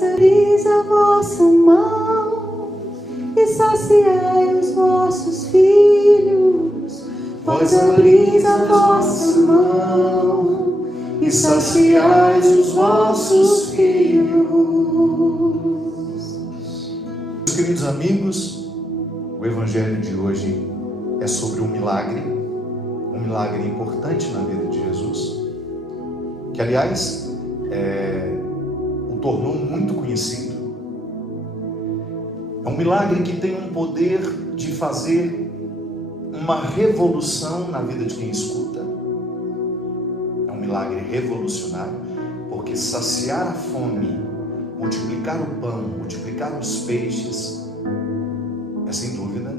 abris a vossa mão e saciai os vossos filhos. Vós abris a vossa mão e saciai os vossos filhos. Meus queridos amigos, o Evangelho de hoje é sobre um milagre importante na vida de Jesus, que aliás o tornou muito conhecido. É um milagre que tem um poder de fazer uma revolução na vida de quem escuta. É um milagre revolucionário, porque saciar a fome, multiplicar o pão, multiplicar os peixes, é sem dúvida,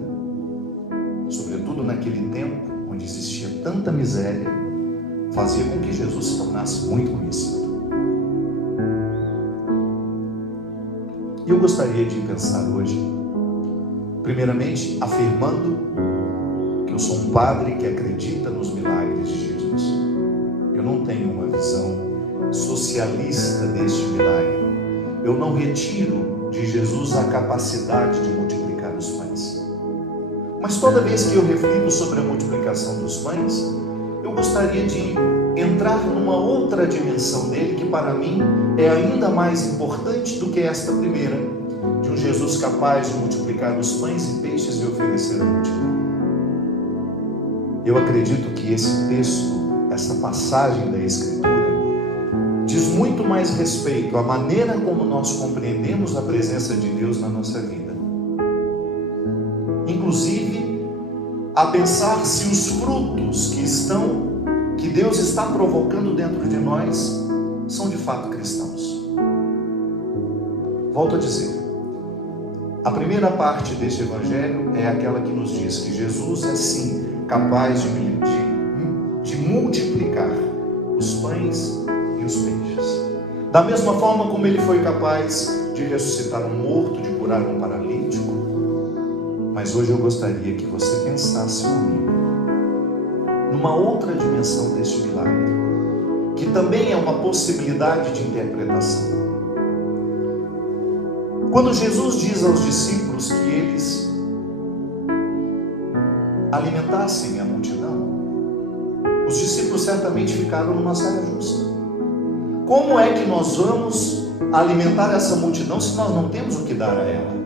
sobretudo naquele tempo onde existia tanta miséria, fazia com que Jesus se tornasse muito conhecido. E eu gostaria de pensar hoje, primeiramente, afirmando que eu sou um padre que acredita nos milagres de Jesus. Eu não tenho uma visão socialista deste milagre. Eu não retiro de Jesus a capacidade de multiplicar os pães. Mas toda vez que eu reflito sobre a multiplicação dos pães, eu gostaria de entrar numa outra dimensão dele, que para mim é ainda mais importante do que esta primeira, de um Jesus capaz de multiplicar os pães e peixes e oferecer à multidão. Eu acredito que esse texto, essa passagem da Escritura, diz muito mais respeito à maneira como nós compreendemos a presença de Deus na nossa vida. Inclusive, a pensar se os frutos que Deus está provocando dentro de nós são de fato cristãos. Volto a dizer, a primeira parte deste Evangelho é aquela que nos diz que Jesus é sim capaz de multiplicar os pães e os peixes. Da mesma forma como ele foi capaz de ressuscitar um morto, de curar um paralítico. Mas hoje eu gostaria que você pensasse comigo numa outra dimensão deste milagre, que também é uma possibilidade de interpretação. Quando Jesus diz aos discípulos que eles alimentassem a multidão, os discípulos certamente ficaram numa saia justa. Como é que nós vamos alimentar essa multidão se nós não temos o que dar a ela?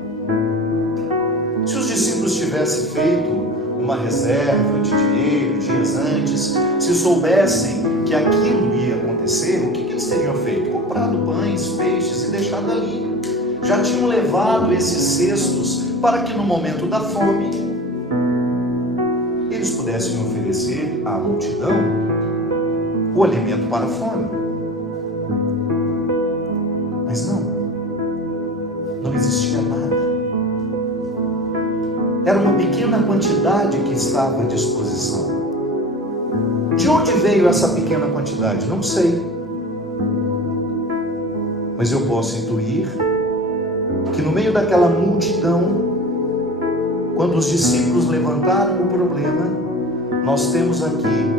Se os discípulos tivessem feito uma reserva de dinheiro dias antes, se soubessem que aquilo ia acontecer, o que eles teriam feito? Comprado pães, peixes e deixado ali. Já tinham levado esses cestos para que no momento da fome eles pudessem oferecer à multidão o alimento para a fome. Mas não existia nada. Era uma pequena quantidade que estava à disposição. De onde veio essa pequena quantidade? Não sei. Mas eu posso intuir que no meio daquela multidão, quando os discípulos levantaram o problema, nós temos aqui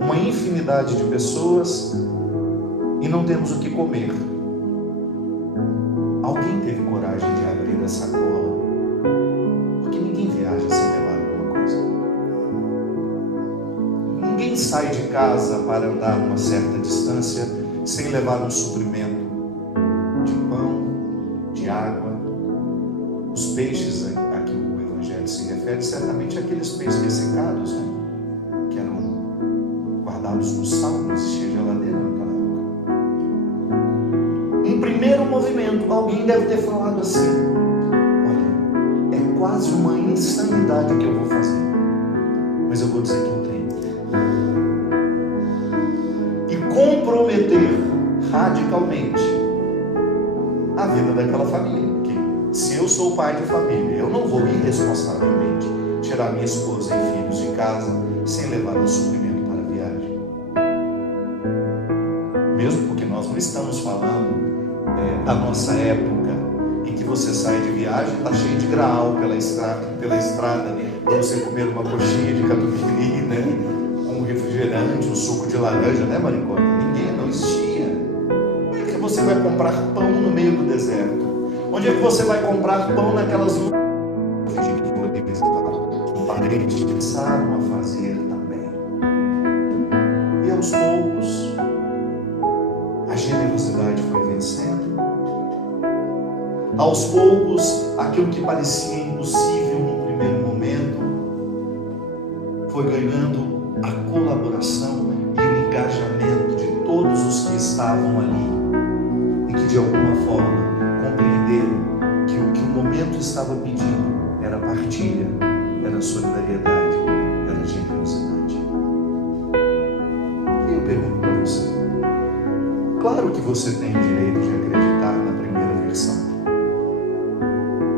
uma infinidade de pessoas e não temos o que comer. Alguém teve coragem de abrir a sacola, porque ninguém viaja sem levar alguma coisa. Ninguém sai de casa para andar uma certa distância sem levar um suprimento de pão, de água. Os peixes a que o Evangelho se refere, certamente aqueles peixes ressecados, né? Que eram guardados no sal, não existia geladeira naquela época. Um primeiro movimento, alguém deve ter falado assim: olha, é quase uma insanidade o que eu vou fazer, mas eu vou dizer que eu tenho. E comprometer radicalmente a vida daquela família. Porque se eu sou pai de família, eu não vou irresponsavelmente tirar minha esposa e filhos de casa sem levar um suprimento para a viagem. Mesmo porque nós não estamos falando da nossa época, em que você sai de viagem e está cheio de graal pela estrada para você comer uma coxinha de catupiry, né? Um refrigerante, um suco de laranja, né, Maricota? Ninguém, não existia. Como é que você você vai comprar pão no meio do deserto? Onde é que você vai comprar pão naquelas nuvens que parentes começaram a fazer também? E aos poucos, a generosidade foi vencendo. Aos poucos, aquilo que parecia impossível no primeiro momento foi ganhando a colaboração e o engajamento de todos os que estavam ali e que de alguma forma compreenderam que o que o momento estava pedindo era partilha, era solidariedade, era generosidade. E eu pergunto para você, claro que você tem o direito de acreditar na primeira versão.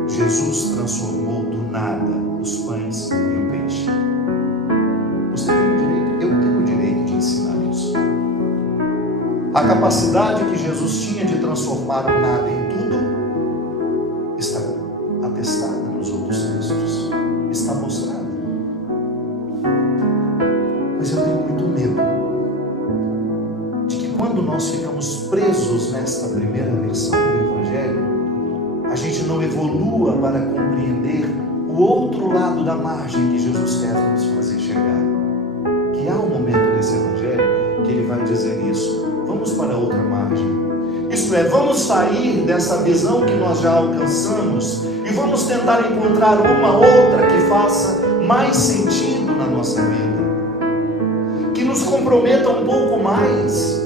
Jesus transformou do nada os pães e o peixe. Você tem o direito, eu tenho o direito de ensinar isso. A capacidade que Jesus tinha de transformar o nada em tudo está atestada nos outros textos, está mostrada. Mas eu tenho muito medo de que quando nós ficamos presos nesta primeira versão do Evangelho, a gente não evolua para compreender o outro lado da margem que Jesus quer nos fazer chegar. Que há um momento desse Evangelho que ele vai dizer isso. Vamos para outra margem. Isto é, vamos sair dessa visão que nós já alcançamos e vamos tentar encontrar uma outra que faça mais sentido na nossa vida, que nos comprometa um pouco mais.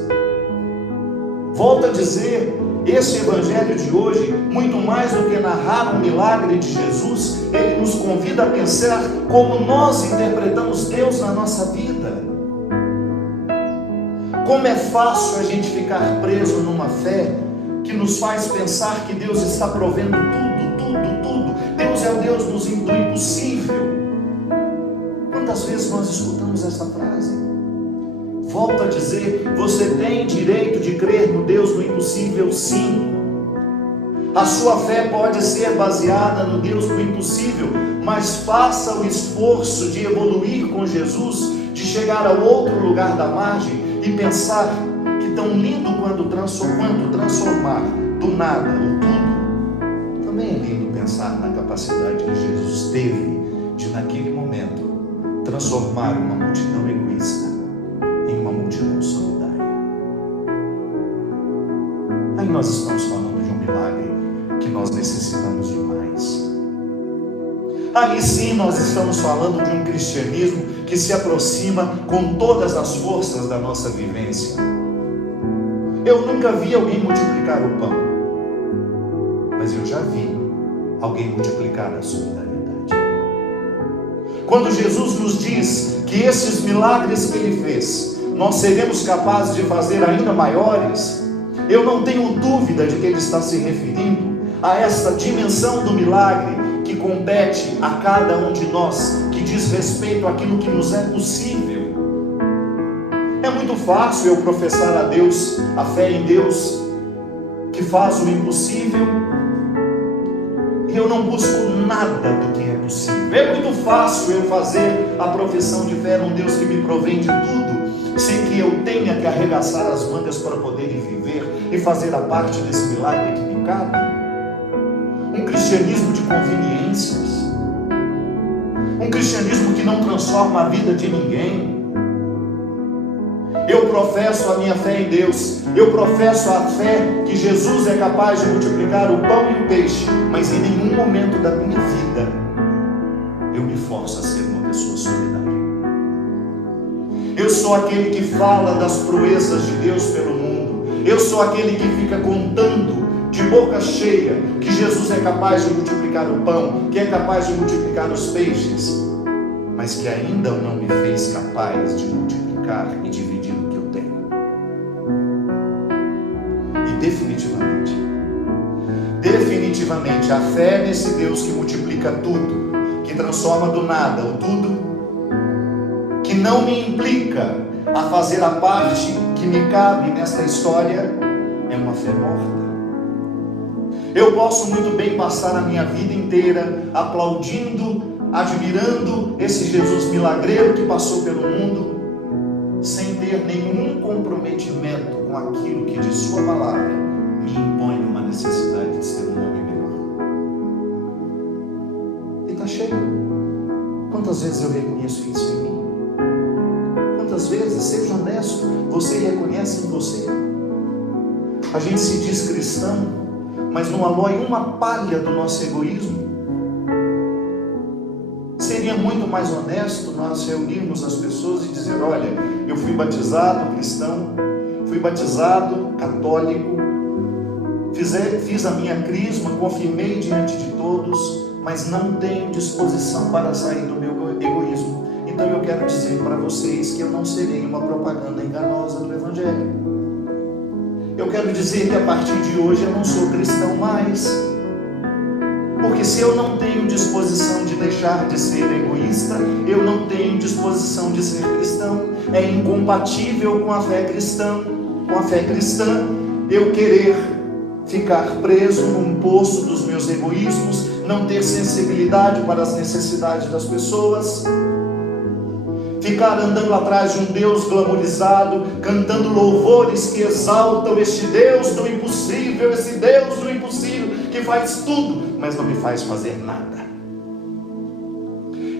Volto a dizer, esse Evangelho de hoje, muito mais do que narrar um milagre de Jesus, ele nos convida a pensar como nós interpretamos Deus na nossa vida. Como é fácil a gente ficar preso numa fé que nos faz pensar que Deus está provendo tudo. Deus é o Deus do impossível. Quantas vezes nós escutamos essa frase? Volto a dizer, você tem direito de crer no Deus do impossível, sim. A sua fé pode ser baseada no Deus do impossível, mas faça o esforço de evoluir com Jesus, de chegar ao outro lugar da margem e pensar que tão lindo quanto transformar do nada o tudo, também é lindo pensar na capacidade que Jesus teve de, naquele momento, transformar uma multidão egoísta em uma multidão solidária. Aí nós estamos falando de um milagre que nós necessitamos demais. Aí sim nós estamos falando de um cristianismo que se aproxima com todas as forças da nossa vivência. Eu nunca vi alguém multiplicar o pão, mas eu já vi alguém multiplicar a solidariedade. Quando Jesus nos diz que esses milagres que Ele fez, nós seremos capazes de fazer ainda maiores, eu não tenho dúvida de que Ele está se referindo a essa dimensão do milagre que compete a cada um de nós, que diz respeito àquilo que nos é possível. É muito fácil eu professar a Deus, a fé em Deus, que faz o impossível, e eu não busco nada do que é possível. É muito fácil eu fazer a profissão de fé num Deus que me provém de tudo, sem que eu tenha que arregaçar as mangas para poder viver e fazer a parte desse milagre que me cabe. Um cristianismo de conveniências, um cristianismo que não transforma a vida de ninguém. Eu professo a minha fé em Deus, eu professo a fé que Jesus é capaz de multiplicar o pão e o peixe, mas em nenhum momento da minha vida eu me forço a ser uma pessoa solidária. Eu sou aquele que fala das proezas de Deus pelo mundo, eu sou aquele que fica contando de boca cheia que Jesus é capaz de multiplicar o pão, que é capaz de multiplicar os peixes, mas que ainda não me fez capaz de multiplicar e dividir o que eu tenho. E definitivamente a fé nesse Deus que multiplica tudo, que transforma do nada o tudo, que não me implica a fazer a parte que me cabe nesta história, é uma fé morta. Eu posso muito bem passar a minha vida inteira aplaudindo, admirando esse Jesus milagreiro que passou pelo mundo, sem ter nenhum comprometimento com aquilo que de sua palavra Quantas vezes eu reconheço isso em mim? Quantas vezes, seja honesto, você reconhece em você? A gente se diz cristão, mas não alói uma palha do nosso egoísmo. Seria muito mais honesto nós reunirmos as pessoas e dizer: olha, eu fui batizado cristão, fui batizado católico, fiz a minha crisma, confirmei diante de todos, mas não tenho disposição para sair do meu egoísmo. Então eu quero dizer para vocês que eu não serei uma propaganda enganosa do Evangelho. Eu quero dizer que a partir de hoje eu não sou cristão mais. Porque se eu não tenho disposição de deixar de ser egoísta, eu não tenho disposição de ser cristão. É incompatível com a fé cristã. Com a fé cristã, eu querer ficar preso num poço dos meus egoísmos, não ter sensibilidade para as necessidades das pessoas, ficar andando atrás de um Deus glamorizado, cantando louvores que exaltam este Deus do impossível, esse Deus do impossível que faz tudo, mas não me faz fazer nada.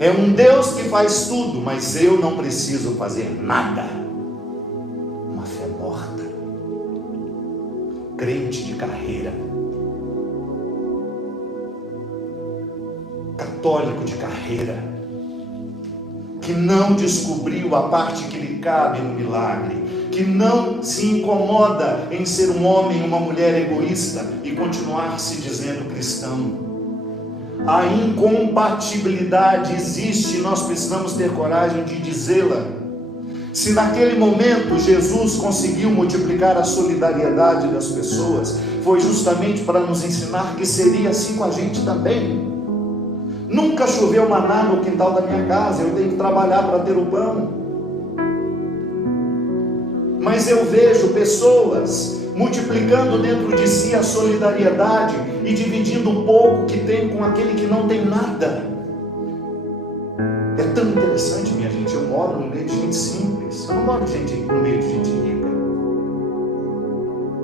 É um Deus que faz tudo, mas eu não preciso fazer nada. Uma fé morta, crente de carreira, católico de carreira, que não descobriu a parte que lhe cabe no milagre, que não se incomoda em ser um homem, uma mulher egoísta e continuar se dizendo cristão. A incompatibilidade existe, nós precisamos ter coragem de dizê-la. Se naquele momento Jesus conseguiu multiplicar a solidariedade das pessoas, foi justamente para nos ensinar que seria assim com a gente também. Nunca choveu maná no quintal da minha casa, eu tenho que trabalhar para ter o pão. Mas eu vejo pessoas multiplicando dentro de si a solidariedade e dividindo o pouco que tem com aquele que não tem nada. É tão interessante, minha gente. Eu moro no meio de gente simples, eu não moro no meio de gente rica.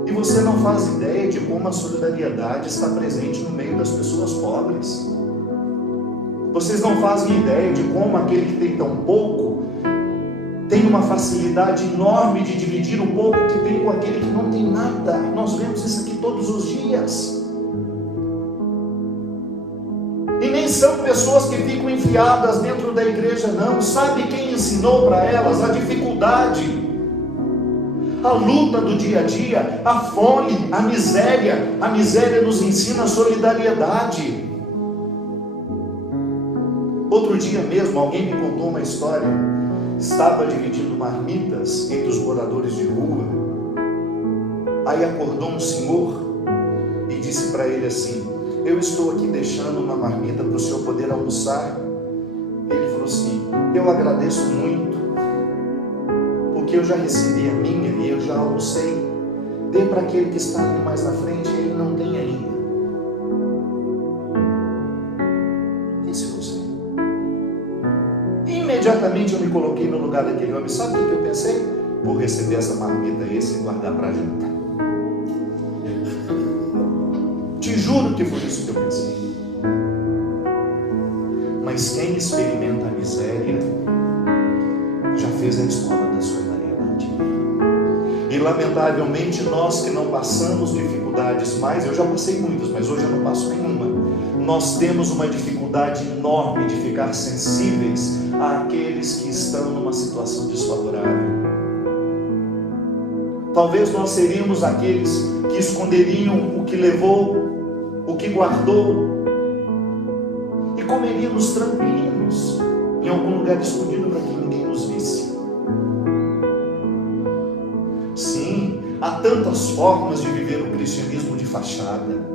E você não faz ideia de como a solidariedade está presente no meio das pessoas pobres. Vocês não fazem ideia de como aquele que tem tão pouco tem uma facilidade enorme de dividir o pouco que tem com aquele que não tem nada. Nós vemos isso aqui todos os dias. E nem são pessoas que ficam enfiadas dentro da igreja, não. Sabe quem ensinou para elas a dificuldade, a luta do dia a dia, a fome, a miséria? A miséria nos ensina a solidariedade. Outro dia mesmo, alguém me contou uma história. Estava dividindo marmitas entre os moradores de rua. Aí acordou um senhor e disse para ele assim: eu estou aqui deixando uma marmita para o senhor poder almoçar. Ele falou assim: eu agradeço muito, porque eu já recebi a minha e eu já almocei. Dê para aquele que está ali mais na frente, ele não tem ainda. Imediatamente eu me coloquei no lugar daquele homem. Sabe o que eu pensei? Vou receber essa marmita e guardar para jantar. Te juro que foi isso que eu pensei. Mas quem experimenta a miséria já fez a escola da solidariedade. E lamentavelmente nós que não passamos dificuldades mais, eu já passei muitas, mas hoje eu não passo nenhuma. Nós temos uma dificuldade enorme de ficar sensíveis àqueles que estão numa situação desfavorável. Talvez nós seríamos aqueles que esconderiam o que levou, o que guardou, e comeríamos tranquilinhos em algum lugar escondido para que ninguém nos visse. Sim, há tantas formas de viver o cristianismo de fachada.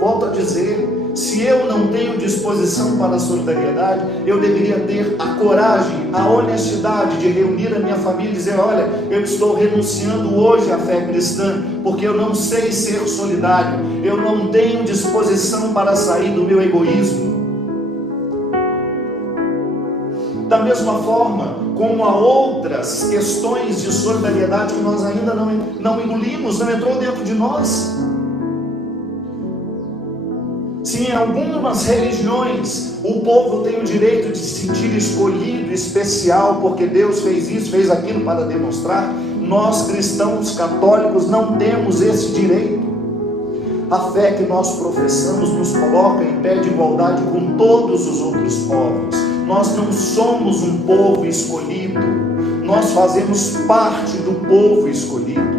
Volto a dizer, se eu não tenho disposição para a solidariedade, eu deveria ter a coragem, a honestidade de reunir a minha família e dizer: olha, eu estou renunciando hoje à fé cristã, porque eu não sei ser solidário, eu não tenho disposição para sair do meu egoísmo. Da mesma forma, como há outras questões de solidariedade que nós ainda não engolimos, não entrou dentro de nós. Se em algumas religiões o povo tem o direito de se sentir escolhido, especial, porque Deus fez isso, fez aquilo para demonstrar, nós cristãos católicos não temos esse direito. A fé que nós professamos nos coloca em pé de igualdade com todos os outros povos. Nós não somos um povo escolhido, nós fazemos parte do povo escolhido.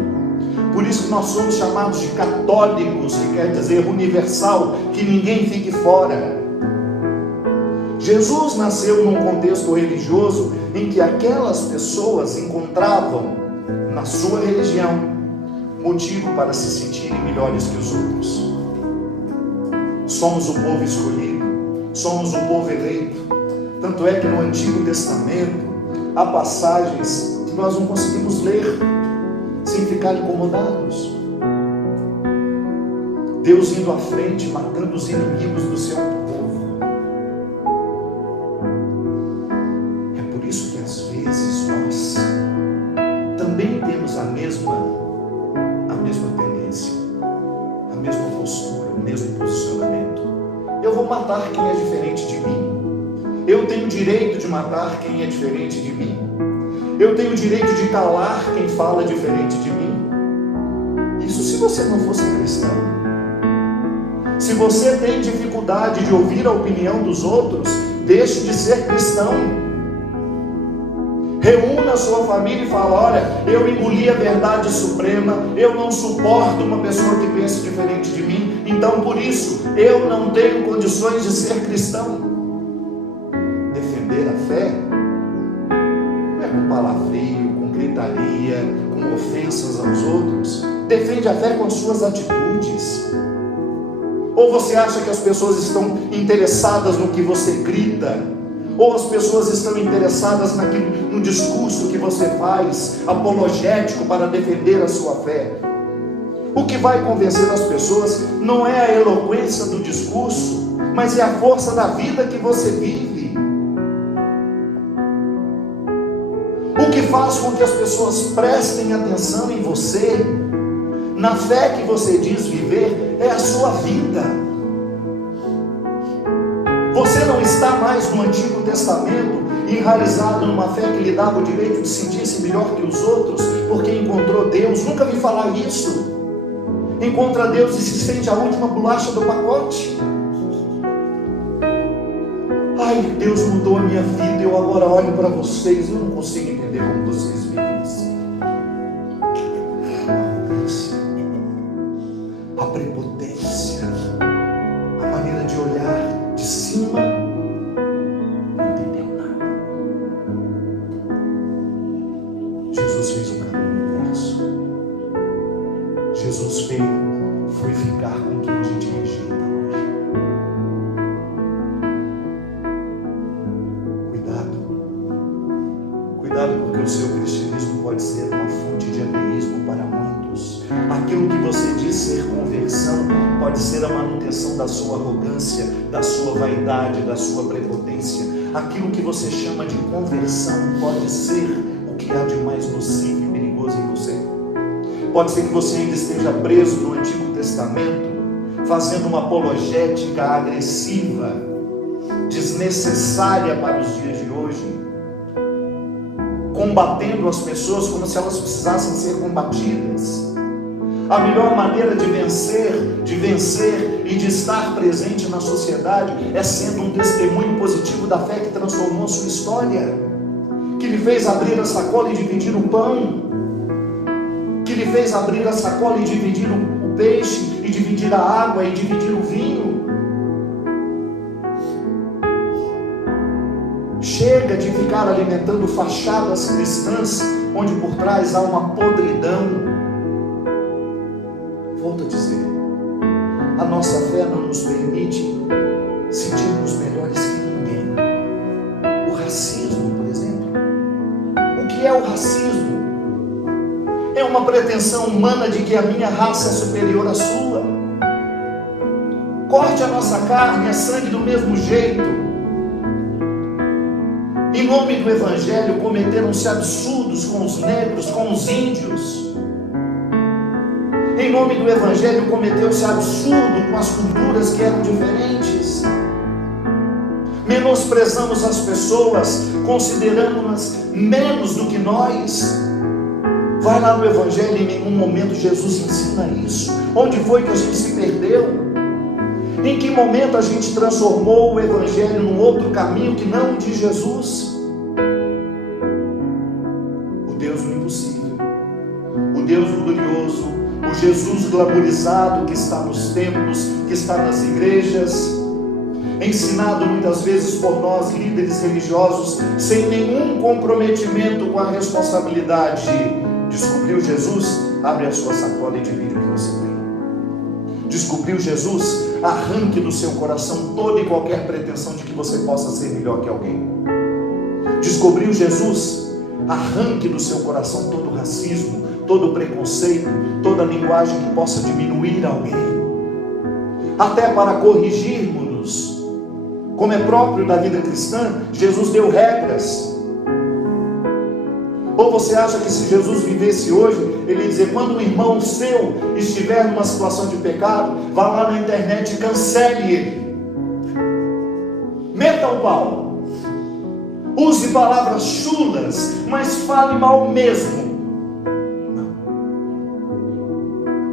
Por isso que nós somos chamados de católicos, que quer dizer universal, que ninguém fique fora. Jesus nasceu num contexto religioso em que aquelas pessoas encontravam na sua religião motivo para se sentirem melhores que os outros. Somos o povo escolhido, somos o povo eleito. Tanto é que no Antigo Testamento há passagens que nós não conseguimos ler sem ficar incomodados. Deus indo à frente, matando os inimigos do seu povo. É por isso que às vezes nós também temos a mesma tendência, a mesma postura, o mesmo posicionamento. Eu vou matar quem é diferente de mim. Eu tenho o direito de matar quem é diferente de mim. Eu tenho o direito de calar quem fala diferente de mim. Isso se você não fosse cristão. Se você tem dificuldade de ouvir a opinião dos outros, deixe de ser cristão. Reúna a sua família e fala: olha, eu engoli a verdade suprema, eu não suporto uma pessoa que pense diferente de mim, então por isso eu não tenho condições de ser cristão. Defender a fé não é com palavreio, com gritaria, com ofensas aos outros. Defende a fé com as suas atitudes. Ou você acha que as pessoas estão interessadas no que você grita? Ou as pessoas estão interessadas no discurso que você faz, apologético para defender a sua fé? O que vai convencer as pessoas não é a eloquência do discurso, mas é a força da vida que você vive. O que faz com que as pessoas prestem atenção em você, na fé que você diz viver, é a sua vida. Você não está mais no Antigo Testamento enraizado numa fé que lhe dava o direito de sentir-se melhor que os outros, porque encontrou Deus. Nunca vi falar isso. Encontra Deus e se sente a última bolacha do pacote. Ai, Deus mudou a minha vida, eu agora olho para vocês, eu não consigo entender como vocês vivem assim. A prepotência, a maneira de olhar de cima, não entendeu nada. Jesus fez o caminho inverso. Jesus foi ficar com quem a gente rejeita hoje. Cuidado, porque o seu cristianismo pode ser uma fonte de ateísmo para muitos. Aquilo que você diz ser conversão pode ser a manutenção da sua arrogância, da sua vaidade, da sua prepotência. Aquilo que você chama de conversão pode ser o que há de mais nocivo e perigoso em você. Pode ser que você ainda esteja preso no Antigo Testamento, fazendo uma apologética agressiva, desnecessária para os dias de hoje, combatendo as pessoas como se elas precisassem ser combatidas. A melhor maneira de vencer e de estar presente na sociedade é sendo um testemunho positivo da fé que transformou a sua história, que lhe fez abrir a sacola e dividir o pão, que lhe fez abrir a sacola e dividir o peixe, e dividir a água e dividir o vinho. Chega de ficar alimentando fachadas cristãs, onde por trás há uma podridão. Volto a dizer, a nossa fé não nos permite sentirmos melhores que ninguém. O racismo, por exemplo. O que é o racismo? É uma pretensão humana de que a minha raça é superior à sua. Corte a nossa carne, a sangue do mesmo jeito. Em nome do Evangelho, cometeram-se absurdos com os negros, com os índios. Em Em nome do Evangelho cometeu-se absurdo com as culturas que eram diferentes. Menosprezamos as pessoas, consideramos-nas menos do que nós. Vai lá no Evangelho, em nenhum momento Jesus ensina isso. Onde foi que a gente se perdeu? Em que momento a gente transformou o Evangelho num outro caminho que não o de Jesus? O Deus do impossível, o Deus glorioso, o Jesus glamorizado que está nos templos, que está nas igrejas, ensinado muitas vezes por nós, líderes religiosos, sem nenhum comprometimento com a responsabilidade de descobrir Jesus. Abre a sua sacola e divide o que você tem. Descobriu Jesus? Arranque do seu coração toda e qualquer pretensão de que você possa ser melhor que alguém. Descobriu Jesus? Arranque do seu coração todo o racismo, todo o preconceito, toda a linguagem que possa diminuir alguém. Até para corrigirmos-nos, como é próprio da vida cristã, Jesus deu regras. Ou você acha que se Jesus vivesse hoje, ele ia dizer: quando um irmão seu estiver numa situação de pecado, vá lá na internet e cancele ele, meta o pau, use palavras chulas, mas fale mal mesmo? Não.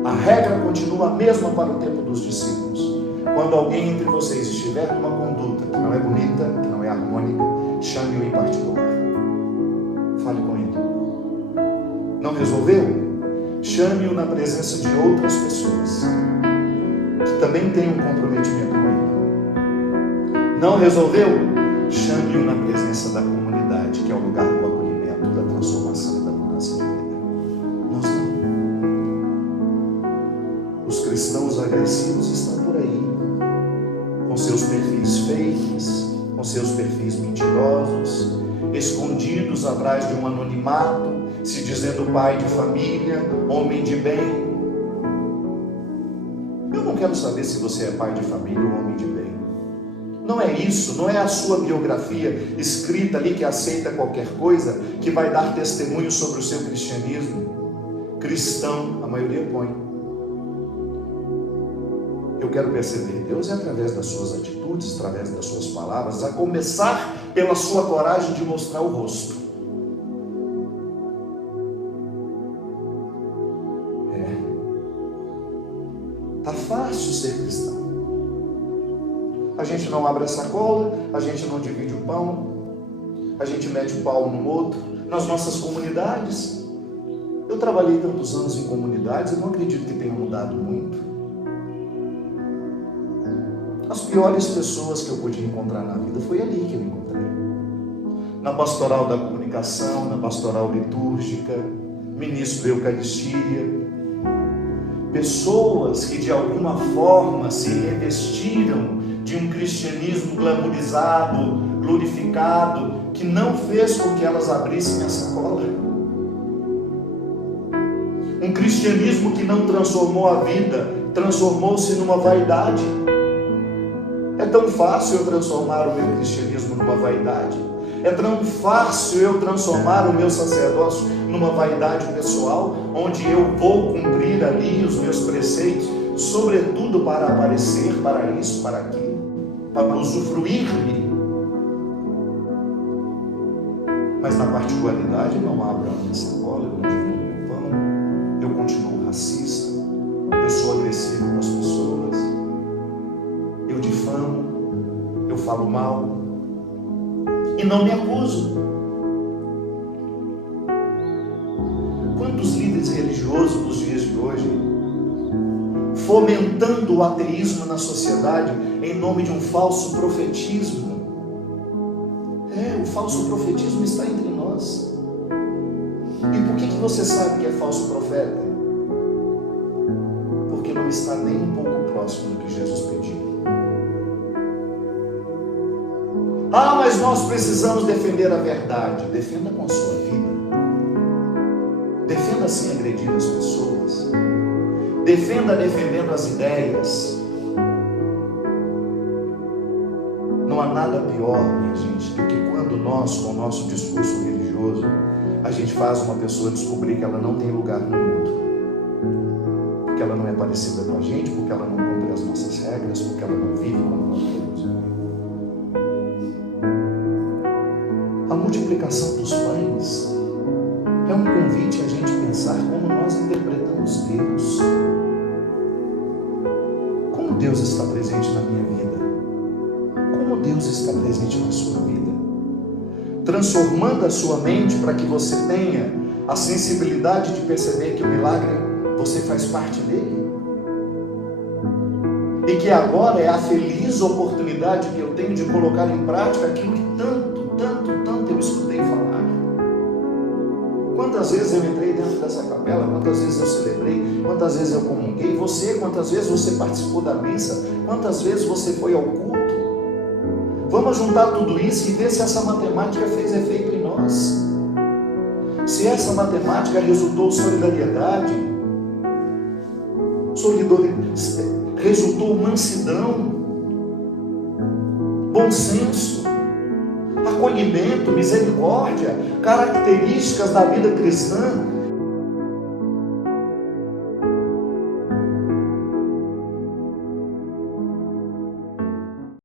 A regra continua a mesma para o tempo dos discípulos. Quando alguém entre vocês estiver numa conduta que não é bonita, que não é harmônica, chame-o em particular, fale com ele. Não resolveu? Chame-o na presença de outras pessoas que também têm um comprometimento com ele. Não resolveu? Chame-o na presença da comunidade, que é o lugar do acolhimento, da transformação e da mudança de vida. Nós não. Os cristãos agressivos estão por aí, com seus perfis fakes, com seus perfis mentirosos, escondidos atrás de um anonimato, se dizendo pai de família, homem de bem. Eu não quero saber se você é pai de família ou homem de bem. Não é isso, não é a sua biografia escrita ali que aceita qualquer coisa, que vai dar testemunho sobre o seu cristianismo. Cristão, a maioria põe. Eu quero perceber Deus é através das suas atitudes, através das suas palavras, a começar pela sua coragem de mostrar o rosto. Tá fácil ser cristão. A gente não abre a sacola, a gente não divide o pão, a gente mete o pau no outro, nas nossas comunidades. Eu trabalhei tantos anos em comunidades, eu não acredito que tenha mudado muito. As piores pessoas que eu pude encontrar na vida foi ali que eu encontrei. Na pastoral da comunicação, na pastoral litúrgica, ministro da Eucaristia. Pessoas que de alguma forma se revestiram de um cristianismo glamourizado, glorificado, que não fez com que elas abrissem a sacola. Um cristianismo que não transformou a vida, transformou-se numa vaidade. É tão fácil eu transformar o meu cristianismo numa vaidade. É tão fácil eu transformar o meu sacerdócio numa vaidade pessoal, onde eu vou cumprir ali os meus preceitos, sobretudo para aparecer, para isso, para aquilo, para usufruir-me. Mas na particularidade eu não abro a minha sacola, eu não divido meu pão, eu continuo racista, eu sou agressivo com as pessoas, eu difamo, eu falo mal e não me acuso. Quantos líderes religiosos dos dias de hoje fomentando o ateísmo na sociedade em nome de um falso profetismo? O falso profetismo está entre nós. E por que você sabe que é falso profeta? Porque não está nem um pouco próximo do que Jesus pediu. Mas nós precisamos defender a verdade. Defenda com a sua vida. Defenda sem agredir as pessoas. Defenda defendendo as ideias. Não há nada pior, minha gente, do que quando nós, com o nosso discurso religioso, a gente faz uma pessoa descobrir que ela não tem lugar no mundo. porque ela não é parecida com a gente, porque ela não cumpre as nossas regras, porque ela não vive como nós queremos. A multiplicação dos pães é um convite a gente pensar como nós interpretamos Deus. Como Deus está presente na minha vida? Como Deus está presente na sua vida? Transformando a sua mente para que você tenha a sensibilidade de perceber que o milagre, você faz parte dele. E que agora é a feliz oportunidade que eu tenho de colocar em prática aquilo que tanto eu escutei falar. Quantas vezes eu entrei dentro dessa capela, quantas vezes eu celebrei, quantas vezes eu comunguei, você, quantas vezes você participou da missa, quantas vezes você foi ao culto. Vamos juntar tudo isso e ver se essa matemática fez efeito em nós. Se essa matemática resultou solidariedade, resultou mansidão, bom senso, acolhimento, misericórdia, características da vida cristã